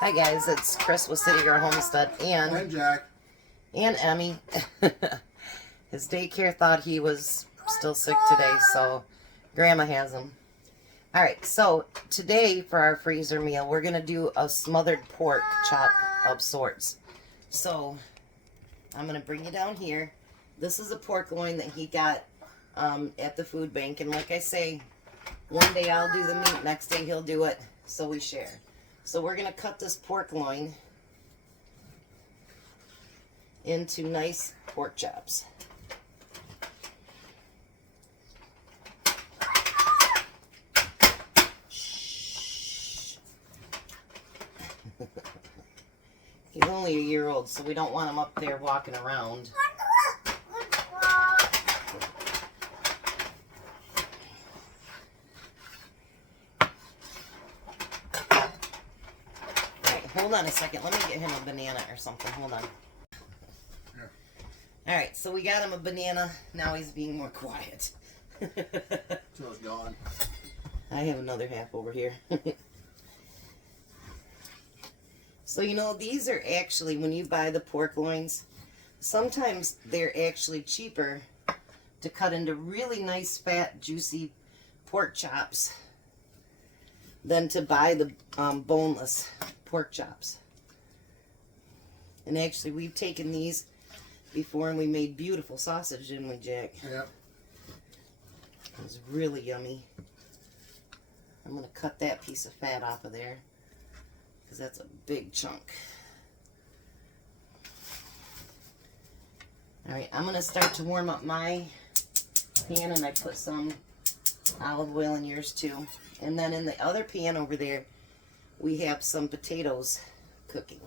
Hi guys, it's Chris with City Girl Homestead And Jack. And Emmy. His daycare thought he was still sick today, so Grandma has him. Alright, so today for our freezer meal, we're going to do a smothered pork chop of sorts. So, I'm going to bring you down here. This is a pork loin that he got at the food bank. And like I say, one day I'll do the meat, next day he'll do it, so we share. So we're going to cut this pork loin into nice pork chops. Shh. He's only a year old, so we don't want him up there walking around. Hold on a second. Let me get him a banana or something. Hold on. Yeah. Alright, so we got him a banana. Now he's being more quiet. So it's gone. I have another half over here. So, you know, these are actually, when you buy the pork loins, sometimes they're actually cheaper to cut into really nice, fat, juicy pork chops than to buy the boneless pork chops. And actually, we've taken these before and we made beautiful sausage, didn't we, Jack? Yeah. It was really yummy. I'm going to cut that piece of fat off of there because that's a big chunk. Alright, I'm going to start to warm up my pan, and I put some olive oil in yours too. And then in the other pan over there, we have some potatoes cooking.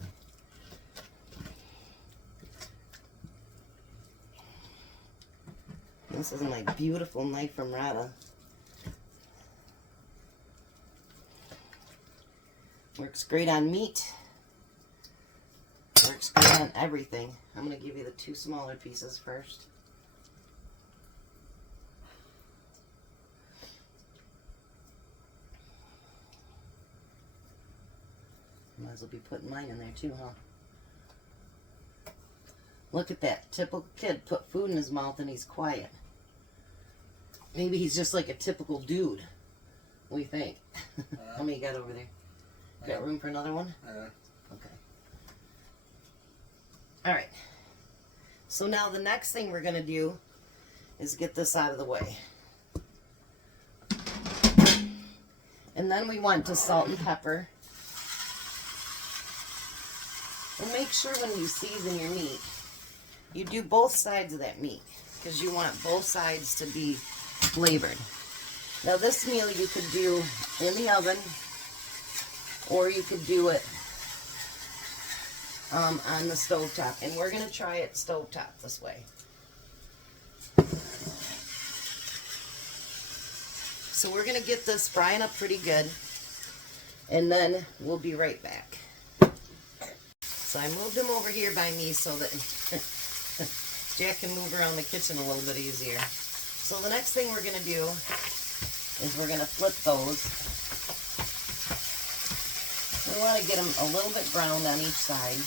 This is my beautiful knife from Rada. Works great on meat. Works great on everything. I'm going to give you the two smaller pieces first. Might as well be putting mine in there too, huh? Look at that. Typical kid put food in his mouth and he's quiet. Maybe he's just like a typical dude. What do you think? How many you got over there? Got room for another one? Okay. Alright. So now the next thing we're going to do is get this out of the way. And then we want to salt and pepper. And make sure when you season your meat, you do both sides of that meat, because you want both sides to be flavored. Now this meal you could do in the oven, or you could do it on the stovetop. And we're going to try it stovetop this way. So we're going to get this frying up pretty good, and then we'll be right back. So I moved him over here by me so that Jack can move around the kitchen a little bit easier. So the next thing we're going to do is we're going to flip those. We want to get them a little bit browned on each side.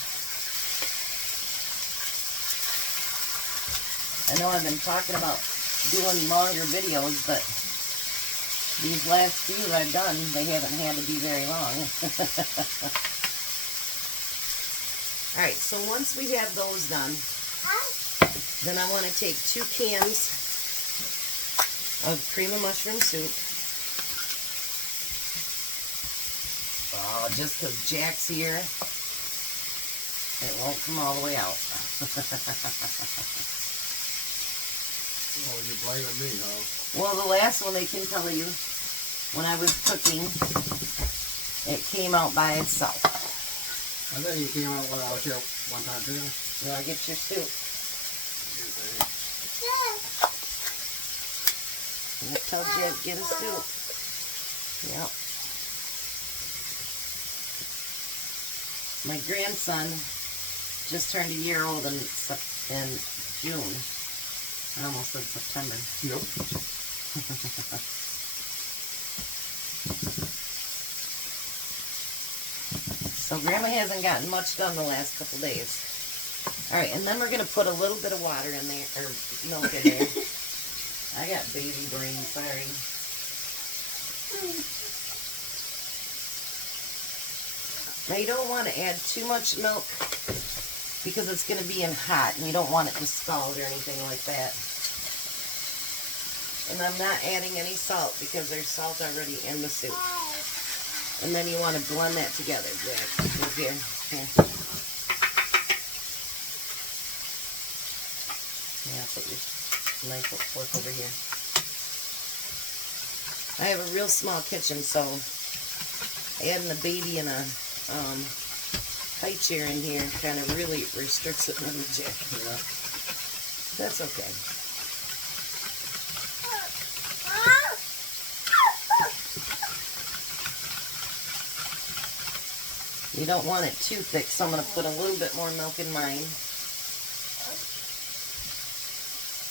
I know I've been talking about doing longer videos, but these last few that I've done, they haven't had to be very long. Alright, so once we have those done, then I want to take 2 cans of cream of mushroom soup. Oh, just because Jack's here, it won't come all the way out. Oh, you're blaming me, huh? Well, the last one, they can tell you, when I was cooking, it came out by itself. I think you came out when I was here one time too. You want to get your soup? I tell Jed, get a soup. Yep. My grandson just turned a year old in June. I almost said September. Yep. So Grandma hasn't gotten much done the last couple days. All right, and then we're gonna put a little bit of water in there, or milk in there. I got baby brain, sorry. Now you don't want to add too much milk because it's going to be in hot and you don't want it to scald or anything like that. And I'm not adding any salt because there's salt already in the soup. And then you want to blend that together. Good. Here. Yeah, put your knife fork over here. I have a real small kitchen, so adding the baby in a high chair in here kind of really restricts it on the jack. Yeah. That's okay. You don't want it too thick, so I'm going to put a little bit more milk in mine.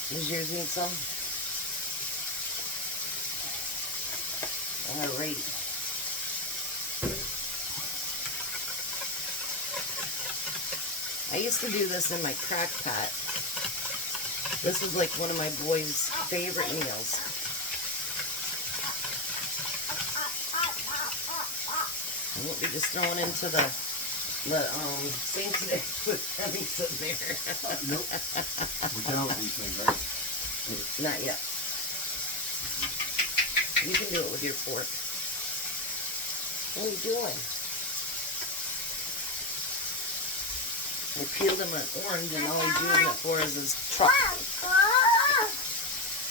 Does yours need some? Alright. I used to do this in my crock pot. This was like one of my boys' favorite meals. I won't be just throwing into the sink today with Emmy's in there. Nope. We're done with these things, right? Not yet. You can do it with your fork. What are you doing? I peeled him an orange and all he's using it for is his truck.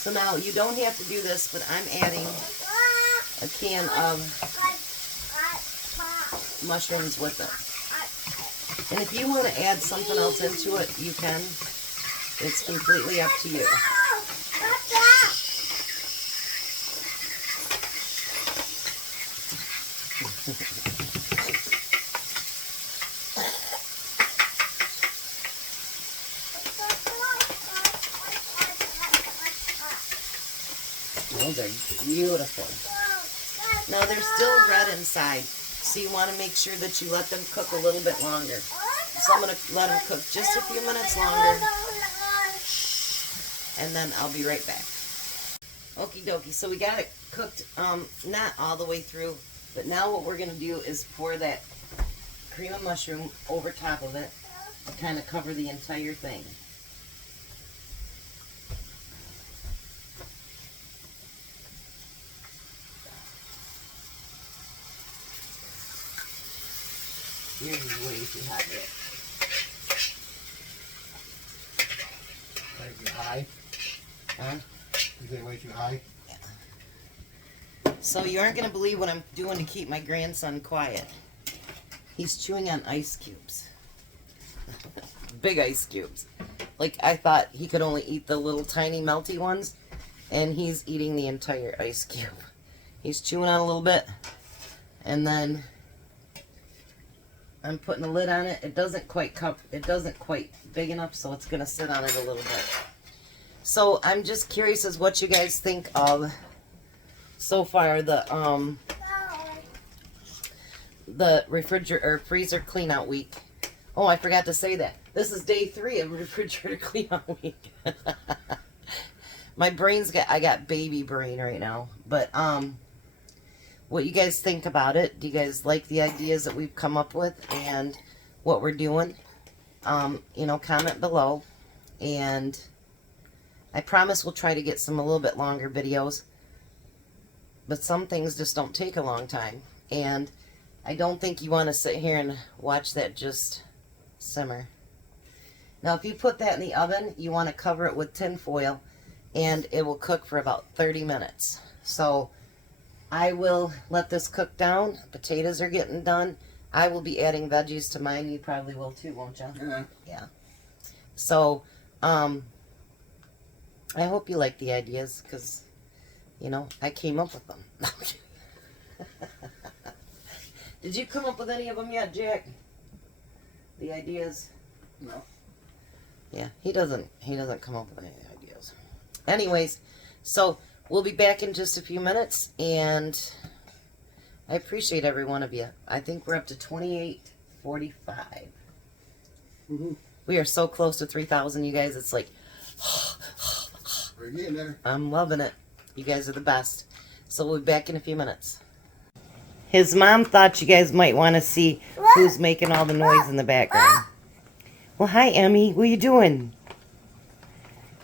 So now you don't have to do this, but I'm adding a can of mushrooms with it. And if you want to add something else into it, you can. It's completely up to you. Oh, they're beautiful. Now they're still red inside, so you want to make sure that you let them cook a little bit longer. So I'm going to let them cook just a few minutes longer, and then I'll be right back. Okie dokie, so we got it cooked, not all the way through, but now what we're going to do is pour that cream of mushroom over top of it to kind of cover the entire thing. Yours is way too hot, Rick. Way too high? Huh? Is it way too high? Yeah. So you aren't going to believe what I'm doing to keep my grandson quiet. He's chewing on ice cubes. Big ice cubes. Like, I thought he could only eat the little tiny melty ones, and he's eating the entire ice cube. He's chewing on a little bit, and then I'm putting a lid on it. It doesn't quite big enough, so it's gonna sit on it a little bit. So I'm just curious as what you guys think of so far the refrigerator or freezer clean out week. Oh, I forgot to say that. This is day 3 of refrigerator clean out week. My I got baby brain right now. But what you guys think about it? Do you guys like the ideas that we've come up with and what we're doing? You know, comment below. And I promise we'll try to get some a little bit longer videos. But some things just don't take a long time. And I don't think you want to sit here and watch that just simmer. Now, if you put that in the oven, you want to cover it with tin foil, and it will cook for about 30 minutes. So I will let this cook down. Potatoes are getting done. I will be adding veggies to mine. You probably will too, won't you? Yeah. Yeah. So, I hope you like the ideas, because, you know, I came up with them. Did you come up with any of them yet, Jack? The ideas? No. Yeah, he doesn't come up with any ideas. Anyways, so we'll be back in just a few minutes, and I appreciate every one of you. I think we're up to 28 45. Mm-hmm. We are so close to 3,000, you guys. It's like, We're getting there. I'm loving it. You guys are the best. So we'll be back in a few minutes. His mom thought you guys might want to see who's making all the noise in the background. Well, hi, Emmy. What are you doing?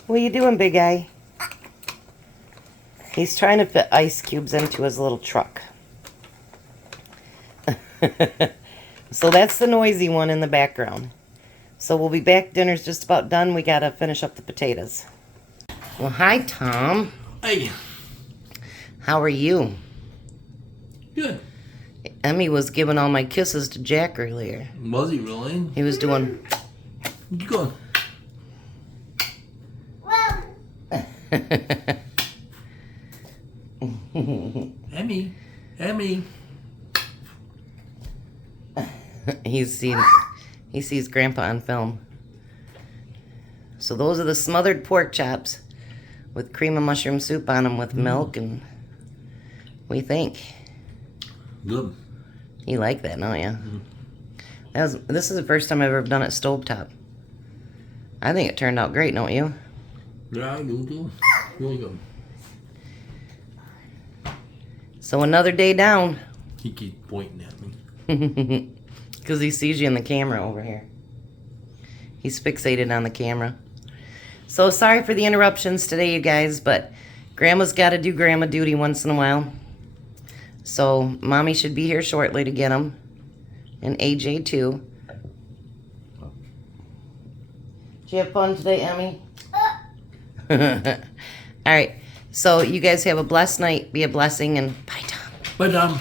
What are you doing, big guy? He's trying to fit ice cubes into his little truck. So that's the noisy one in the background. So we'll be back. Dinner's just about done. We got to finish up the potatoes. Well, hi, Tom. Hey. How are you? Good. Emmy was giving all my kisses to Jack earlier. Was he really? He was doing... Keep going. Emmy. Emmy. He sees Grandpa on film. So those are the smothered pork chops with cream of mushroom soup on them with milk, and we think Good. you like that, don't you? This is the first time I've ever done it stovetop. I think it turned out great, don't you? Yeah, I do too. Really good. So another day down. He keeps pointing at me. Because he sees you in the camera over here. He's fixated on the camera. So sorry for the interruptions today, you guys, but Grandma's got to do grandma duty once in a while. So Mommy should be here shortly to get him. And AJ too. Did you have fun today, Emmy? All right. So you guys have a blessed night. Be a blessing, and bye, Tom. Bye, Tom.